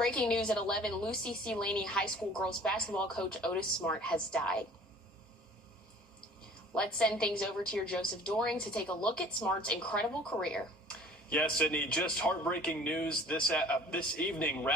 Breaking news at 11, Lucy C. Laney High School girls basketball coach Otis Smart has died. Let's send things over to your Joseph Doring to take a look at Smart's incredible career. Yes, Sydney, just heartbreaking news this evening,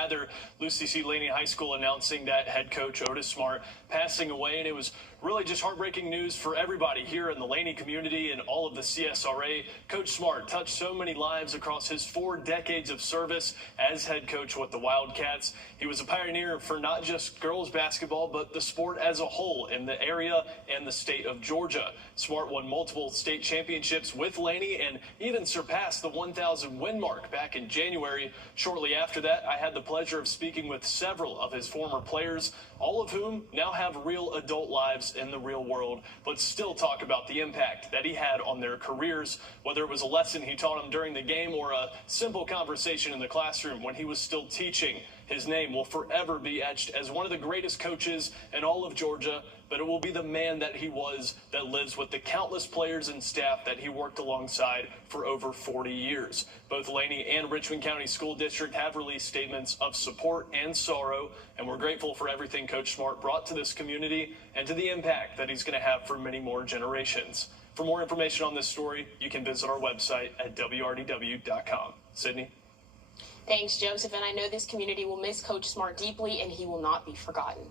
Lucy C. Laney High School announcing that head coach Otis Smart passing away, and it was really just heartbreaking news for everybody here in the Laney community and all of the CSRA. Coach Smart touched so many lives across his 4 decades of service as head coach with the Wildcats. He was a pioneer for not just girls basketball, but the sport as a whole in the area and the state of Georgia. Smart won multiple state championships with Laney and even surpassed the 1,000 win mark back in January. Shortly after that, I had the pleasure of speaking with several of his former players, all of whom now have real adult lives in the real world, but still talk about the impact that he had on their careers, whether it was a lesson he taught them during the game or a simple conversation in the classroom when he was still teaching. His name will forever be etched as one of the greatest coaches in all of Georgia, but it will be the man that he was that lives with the countless players and staff that he worked alongside for over 40 years. Both Laney and Richmond County School District have released statements of support and sorrow, and we're grateful for everything Coach Smart brought to this community and to the impact that he's going to have for many more generations. For more information on this story, you can visit our website at wrdw.com. Sydney? Thanks, Joseph, and I know this community will miss Coach Smart deeply, and he will not be forgotten.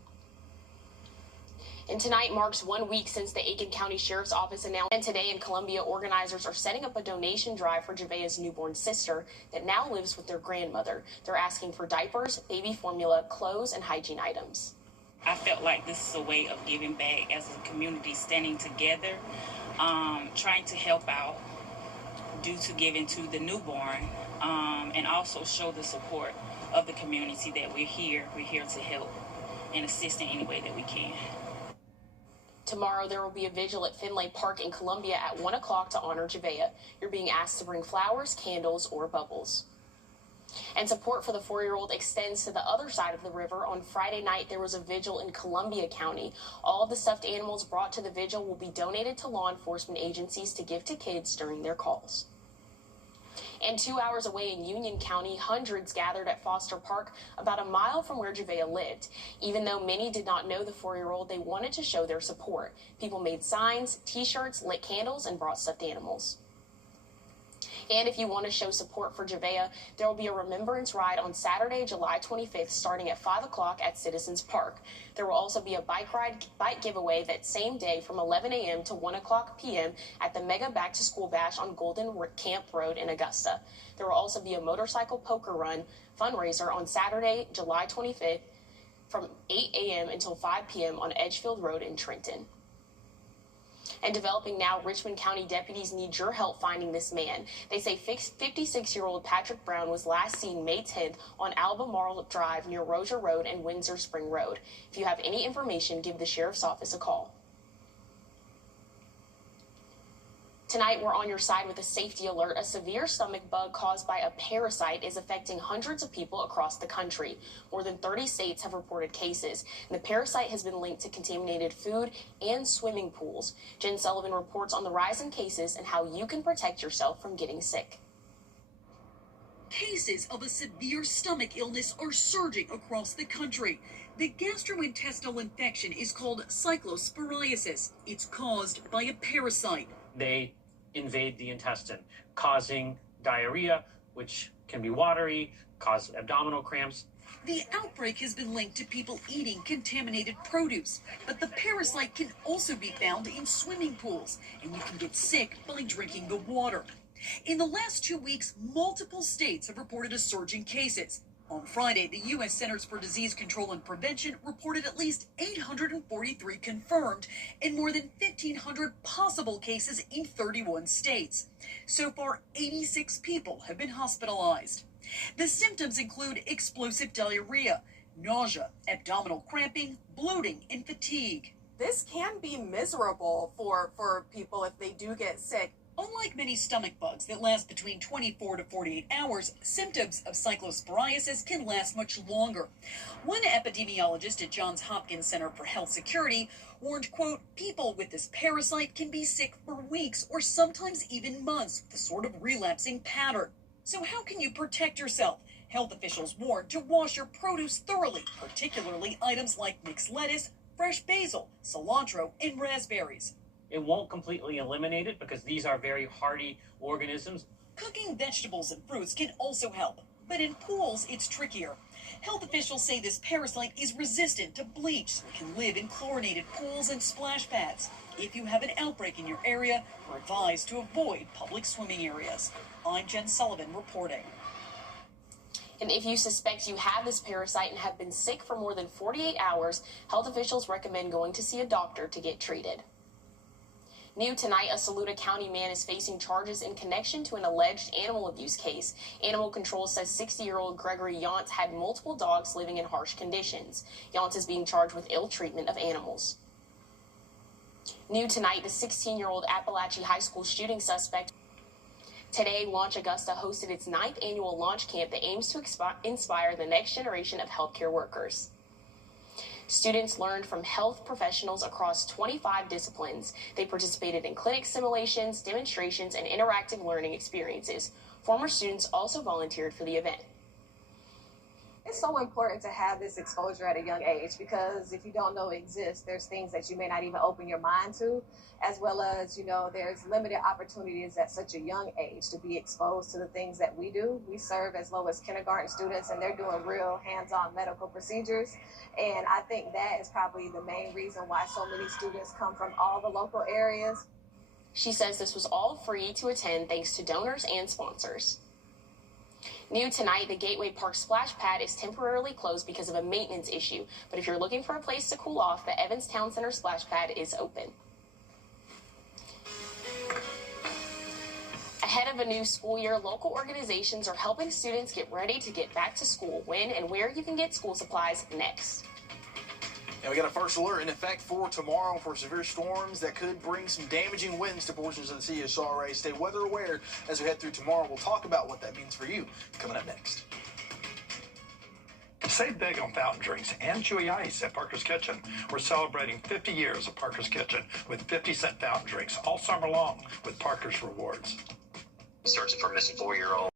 And tonight marks 1 week since the Aiken County Sheriff's Office announced, and today in Columbia, organizers are setting up a donation drive for Javea's newborn sister that now lives with their grandmother. They're asking for diapers, baby formula, clothes, and hygiene items. I felt like this is a way of giving back as a community, standing together, trying to help out due to giving to the newborn, and also show the support of the community that we're here to help and assist in any way that we can. Tomorrow, there will be a vigil at Finlay Park in Columbia at 1 o'clock to honor Javea. You're being asked to bring flowers, candles, or bubbles. And support for the 4-year-old extends to the other side of the river. On Friday night, there was a vigil in Columbia County. All of the stuffed animals brought to the vigil will be donated to law enforcement agencies to give to kids during their calls. And 2 hours away in Union County, hundreds gathered at Foster Park, about a mile from where Javea lived. Even though many did not know the 4-year-old, they wanted to show their support. People made signs, T-shirts, lit candles, and brought stuffed animals. And if you want to show support for Javea, there will be a remembrance ride on Saturday, July 25th, starting at 5 o'clock at Citizens Park. There will also be a bike giveaway that same day from 11 a.m. to 1 o'clock p.m. at the Mega Back to School Bash on Golden Camp Road in Augusta. There will also be a motorcycle poker run fundraiser on Saturday, July 25th from 8 a.m. until 5 p.m. on Edgefield Road in Trenton. And developing now, Richmond County deputies need your help finding this man. They say 56-year-old Patrick Brown was last seen May 10th on Albemarle Drive near Rozier Road and Windsor Spring Road. If you have any information, give the sheriff's office a call. Tonight, we're on your side with a safety alert. A severe stomach bug caused by a parasite is affecting hundreds of people across the country. More than 30 states have reported cases, and the parasite has been linked to contaminated food and swimming pools. Jen Sullivan reports on the rise in cases and how you can protect yourself from getting sick. Cases of a severe stomach illness are surging across the country. The gastrointestinal infection is called cyclosporiasis. It's caused by a parasite. They invade the intestine, causing diarrhea, which can be watery, cause abdominal cramps. The outbreak has been linked to people eating contaminated produce, but the parasite can also be found in swimming pools, and you can get sick by drinking the water. In the last 2 weeks, multiple states have reported a surge in cases. On Friday, the U.S. Centers for Disease Control and Prevention reported at least 843 confirmed and more than 1,500 possible cases in 31 states. So far, 86 people have been hospitalized. The symptoms include explosive diarrhea, nausea, abdominal cramping, bloating, and fatigue. This can be miserable for people if they do get sick. Unlike many stomach bugs that last between 24 to 48 hours, symptoms of cyclosporiasis can last much longer. One epidemiologist at Johns Hopkins Center for Health Security warned, quote, people with this parasite can be sick for weeks or sometimes even months with a sort of relapsing pattern. So how can you protect yourself? Health officials warn to wash your produce thoroughly, particularly items like mixed lettuce, fresh basil, cilantro, and raspberries. It won't completely eliminate it because these are very hardy organisms. Cooking vegetables and fruits can also help, but in pools, it's trickier. Health officials say this parasite is resistant to bleach, so it can live in chlorinated pools and splash pads. If you have an outbreak in your area, we're advised to avoid public swimming areas. I'm Jen Sullivan reporting. And if you suspect you have this parasite and have been sick for more than 48 hours, health officials recommend going to see a doctor to get treated. New tonight, a Saluda County man is facing charges in connection to an alleged animal abuse case. Animal Control says 60-year-old Gregory Yonts had multiple dogs living in harsh conditions. Yonts is being charged with ill treatment of animals. New tonight, the 16-year-old Appalachia High School shooting suspect. Today, Launch Augusta hosted its 9th annual launch camp that aims to inspire the next generation of healthcare workers. Students learned from health professionals across 25 disciplines. They participated in clinic simulations, demonstrations, and interactive learning experiences. Former students also volunteered for the event. It's so important to have this exposure at a young age because if you don't know it exists, there's things that you may not even open your mind to, as well as, there's limited opportunities at such a young age to be exposed to the things that we do. We serve as low as kindergarten students, and they're doing real hands-on medical procedures. And I think that is probably the main reason why so many students come from all the local areas. She says this was all free to attend thanks to donors and sponsors. New tonight, the Gateway Park splash pad is temporarily closed because of a maintenance issue. But if you're looking for a place to cool off, the Evans Town Center splash pad is open. Ahead of a new school year, local organizations are helping students get ready to get back to school. When and where you can get school supplies next. And we got a first alert in effect for tomorrow for severe storms that could bring some damaging winds to portions of the CSRA. Stay weather aware as we head through tomorrow. We'll talk about what that means for you coming up next. Save big on fountain drinks and chewy ice at Parker's Kitchen. We're celebrating 50 years of Parker's Kitchen with 50-cent fountain drinks all summer long with Parker's Rewards. Searching for a missing 4-year-old.